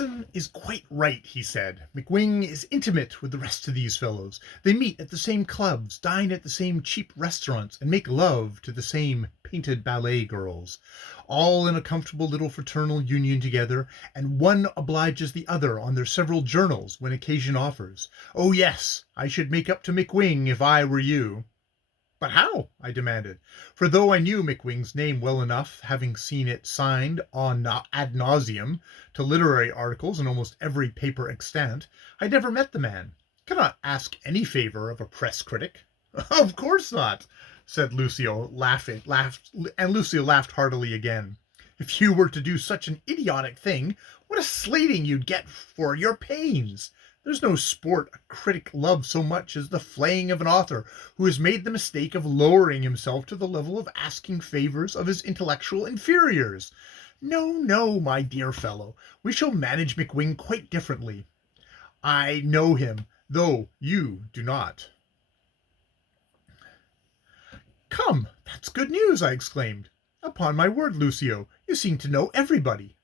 Robinson is quite right, he said. McWing is intimate with the rest of these fellows. They meet at the same clubs, dine at the same cheap restaurants, and make love to the same painted ballet girls. All in a comfortable little fraternal union together, and one obliges the other on their several journals when occasion offers. Oh yes, I should make up to McWing if I were you. But how? I demanded, for though I knew McWing's name well enough, having seen it signed on ad nauseum to literary articles in almost every paper extant, I never met the man. Cannot ask any favor of a press critic. Of course not, said Lucio, and Lucio laughed heartily again. If you were to do such an idiotic thing, what a slating you'd get for your pains. There's no sport a critic loves so much as the flaying of an author who has made the mistake of lowering himself to the level of asking favors of his intellectual inferiors. No, no, my dear fellow, we shall manage McWing quite differently. I know him, though you do not. Come, that's good news, I exclaimed. Upon my word, Lucio, you seem to know everybody.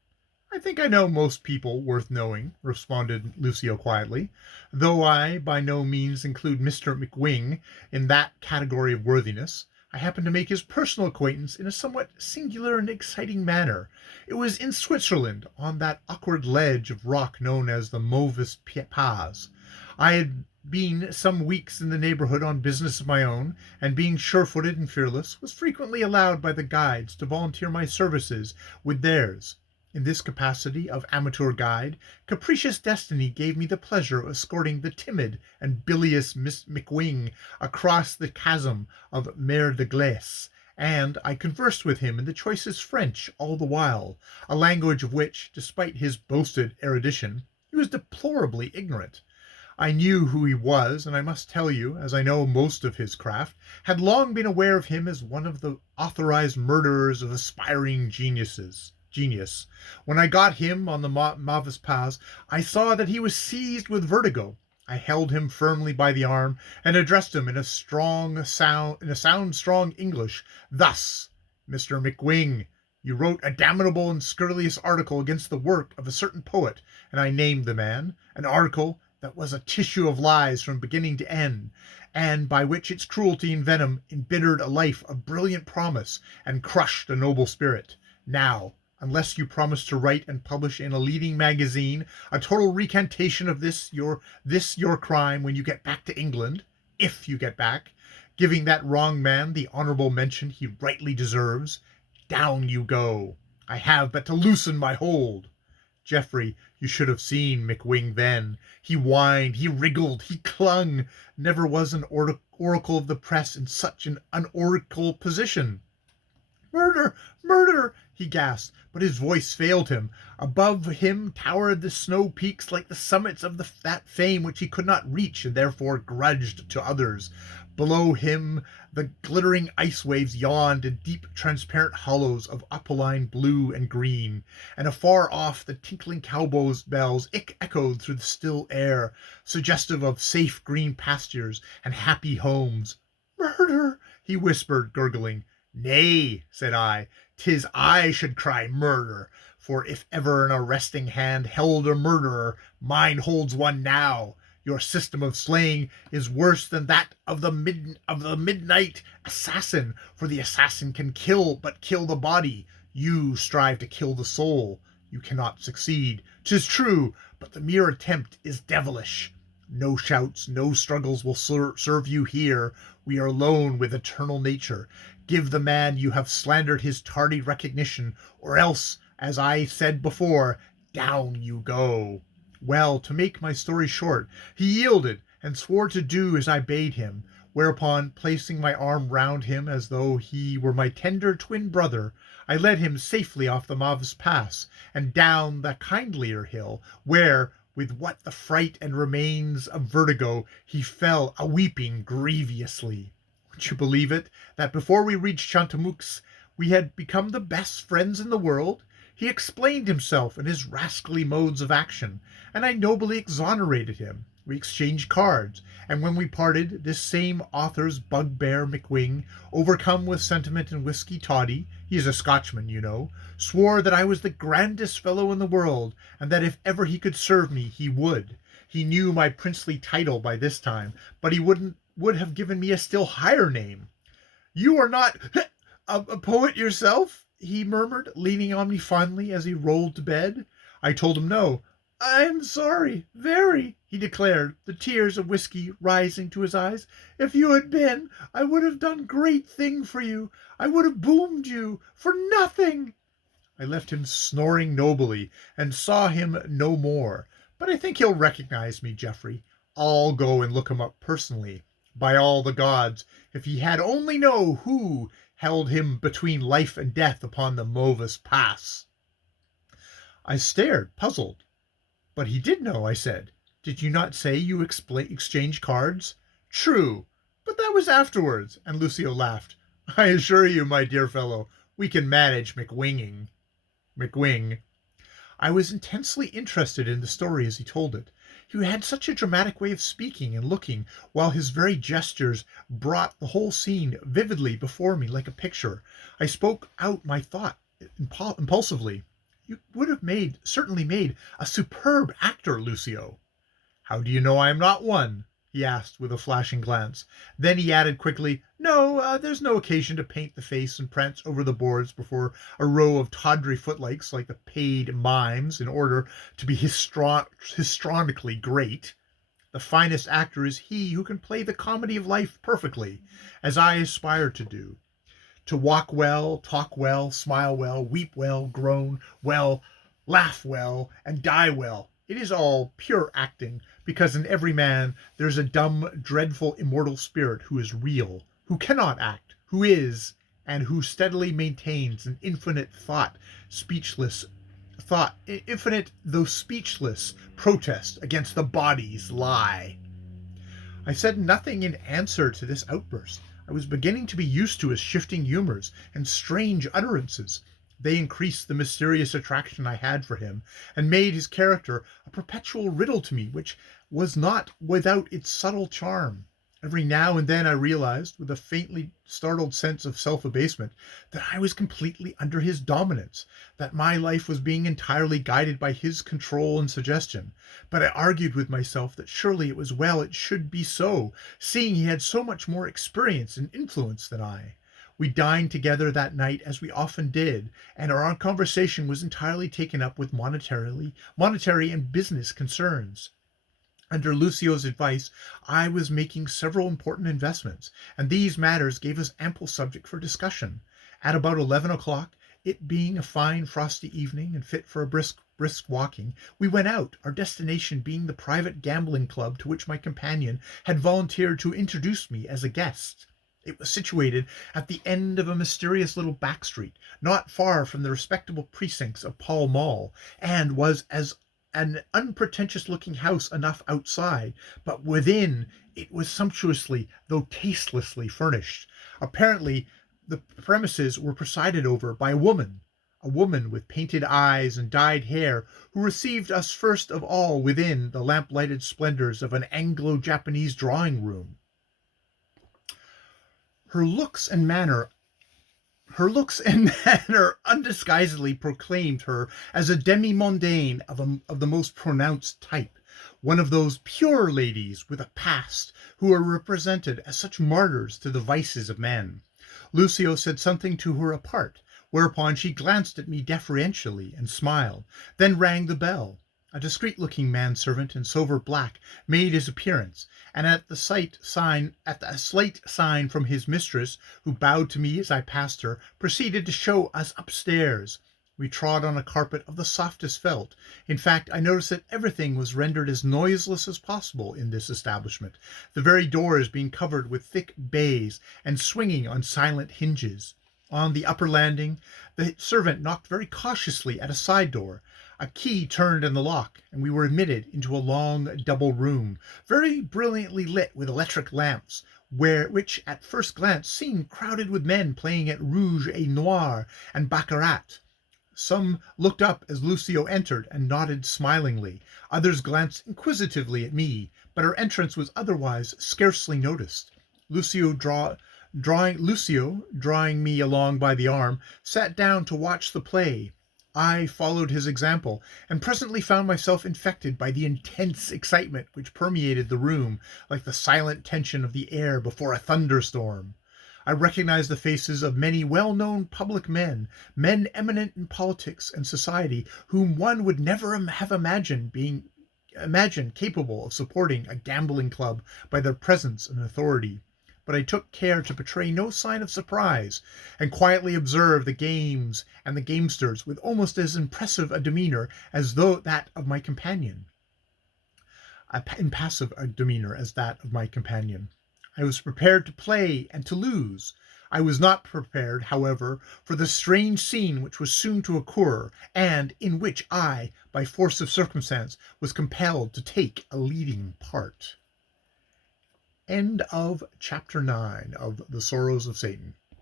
I think I know most people worth knowing, responded Lucio quietly, though I by no means include Mr. McWing in that category of worthiness. I happened to make his personal acquaintance in a somewhat singular and exciting manner. It was in Switzerland, on that awkward ledge of rock known as the Mauvaise Pass. I had been some weeks in the neighborhood on business of my own, and being sure-footed and fearless, was frequently allowed by the guides to volunteer my services with theirs. In this capacity of amateur guide, capricious destiny gave me the pleasure of escorting the timid and bilious Miss McWing across the chasm of Mer de Glace, and I conversed with him in the choicest French all the while, a language of which, despite his boasted erudition, he was deplorably ignorant. I knew who he was, and I must tell you, as I know most of his craft, had long been aware of him as one of the authorized murderers of aspiring genius. When I got him on the Mauvaise Pass, I saw that he was seized with vertigo. I held him firmly by the arm and addressed him in a sound, strong English, thus: Mr. McWing, you wrote a damnable and scurrilous article against the work of a certain poet, and I named the man, an article that was a tissue of lies from beginning to end, and by which its cruelty and venom embittered a life of brilliant promise and crushed a noble spirit. Now, unless you promise to write and publish in a leading magazine a total recantation of this your crime when you get back to England, if you get back, giving that wrong man the honorable mention he rightly deserves, down you go. I have but to loosen my hold. Geoffrey, you should have seen McWing then. He whined, he wriggled, he clung. Never was an oracle of the press in such an unoracle position. Murder! Murder! He gasped, but his voice failed him. Above him towered the snow peaks like the summits of that fame which he could not reach and therefore grudged to others. Below him the glittering ice waves yawned in deep transparent hollows of opaline blue and green, and afar off the tinkling cowboys' bells echoed through the still air, suggestive of safe green pastures and happy homes. Murder! He whispered, gurgling. Nay, said I, 'tis I should cry murder, for if ever an arresting hand held a murderer, mine holds one now. Your system of slaying is worse than that of the midnight assassin, for the assassin can kill the body. You strive to kill the soul. You cannot succeed. 'Tis true, but the mere attempt is devilish. No shouts, no struggles will serve you here. We are alone with eternal nature. Give the man you have slandered his tardy recognition, or else, as I said before, down you go. Well, to make my story short, he yielded, and swore to do as I bade him, whereupon, placing my arm round him as though he were my tender twin brother, I led him safely off the Mauvaise Pass, and down the kindlier hill, where, with what the fright and remains of vertigo, he fell a-weeping grievously. Would you believe it, that before we reached Chantemoux we had become the best friends in the world? He explained himself and his rascally modes of action, and I nobly exonerated him. We exchanged cards, and when we parted, this same author's bugbear McWing, overcome with sentiment and whiskey toddy, he is a Scotchman, you know, swore that I was the grandest fellow in the world, and that if ever he could serve me, he would. He knew my princely title by this time, but he would have given me a still higher name. You are not a poet yourself? He murmured, leaning on me fondly as he rolled to bed. I told him no. I'm sorry, very, he declared, the tears of whiskey rising to his eyes. If you had been, I would have done great thing for you. I would have boomed you for nothing. I left him snoring nobly and saw him no more. But I think he'll recognize me, Geoffrey. I'll go and look him up personally. By all the gods, if he had only know who held him between life and death upon the Movus Pass. I stared, puzzled. But he did know, I said. Did you not say you exchanged cards? True, but that was afterwards, and Lucio laughed. I assure you, my dear fellow, we can manage McWing. I was intensely interested in the story as he told it. He had such a dramatic way of speaking and looking, while his very gestures brought the whole scene vividly before me like a picture. I spoke out my thought impulsively. You would have certainly made a superb actor, Lucio. How do you know I am not one? He asked with a flashing glance. Then he added quickly, No, there's no occasion to paint the face and prance over the boards before a row of tawdry footlights like the paid mimes in order to be histrionically great. The finest actor is he who can play the comedy of life perfectly, as I aspire to do. To walk well, talk well, smile well, weep well, groan well, laugh well, and die well. It is all pure acting, because in every man there's a dumb, dreadful, immortal spirit who is real, who cannot act, who is, and who steadily maintains an infinite infinite though speechless protest against the body's lie. I said nothing in answer to this outburst. I was beginning to be used to his shifting humors and strange utterances. They increased the mysterious attraction I had for him, and made his character a perpetual riddle to me, which was not without its subtle charm. Every now and then I realized, with a faintly startled sense of self-abasement, that I was completely under his dominance, that my life was being entirely guided by his control and suggestion. But I argued with myself that surely it should be so, seeing he had so much more experience and influence than I. We dined together that night, as we often did, and our conversation was entirely taken up with monetary and business concerns. Under Lucio's advice, I was making several important investments, and these matters gave us ample subject for discussion. At about 11 o'clock, it being a fine frosty evening and fit for a brisk walking, we went out, our destination being the private gambling club to which my companion had volunteered to introduce me as a guest. It was situated at the end of a mysterious little back street, not far from the respectable precincts of Pall Mall, and was as an unpretentious-looking house enough outside, but within it was sumptuously, though tastelessly furnished. Apparently, the premises were presided over by a woman with painted eyes and dyed hair, who received us first of all within the lamp-lighted splendors of an Anglo-Japanese drawing-room. Her looks and manner undisguisedly proclaimed her as a demi-mondaine of the most pronounced type, one of those pure ladies with a past who are represented as such martyrs to the vices of men. Lucio said something to her apart, whereupon she glanced at me deferentially and smiled, then rang the bell. A discreet-looking manservant in sober black made his appearance, and at a slight sign from his mistress, who bowed to me as I passed her, proceeded to show us upstairs. We trod on a carpet of the softest felt. In fact, I noticed that everything was rendered as noiseless as possible in this establishment, the very doors being covered with thick baize and swinging on silent hinges. On the upper landing, the servant knocked very cautiously at a side door. A key turned in the lock, and we were admitted into a long double room, very brilliantly lit with electric lamps, which at first glance seemed crowded with men playing at rouge et noir and baccarat. Some looked up as Lucio entered and nodded smilingly. Others glanced inquisitively at me, but our entrance was otherwise scarcely noticed. Lucio, drawing me along by the arm, sat down to watch the play. I followed his example, and presently found myself infected by the intense excitement which permeated the room like the silent tension of the air before a thunderstorm. I recognized the faces of many well-known public men, men eminent in politics and society, whom one would never have imagined capable of supporting a gambling club by their presence and authority. But I took care to betray no sign of surprise, and quietly observed the games and the gamesters with almost as impressive a demeanor as though that of my companion. Impassive a demeanor as that of my companion. I was prepared to play and to lose. I was not prepared, however, for the strange scene which was soon to occur, and in which I, by force of circumstance, was compelled to take a leading part. End of chapter 9 of The Srrws of Satan.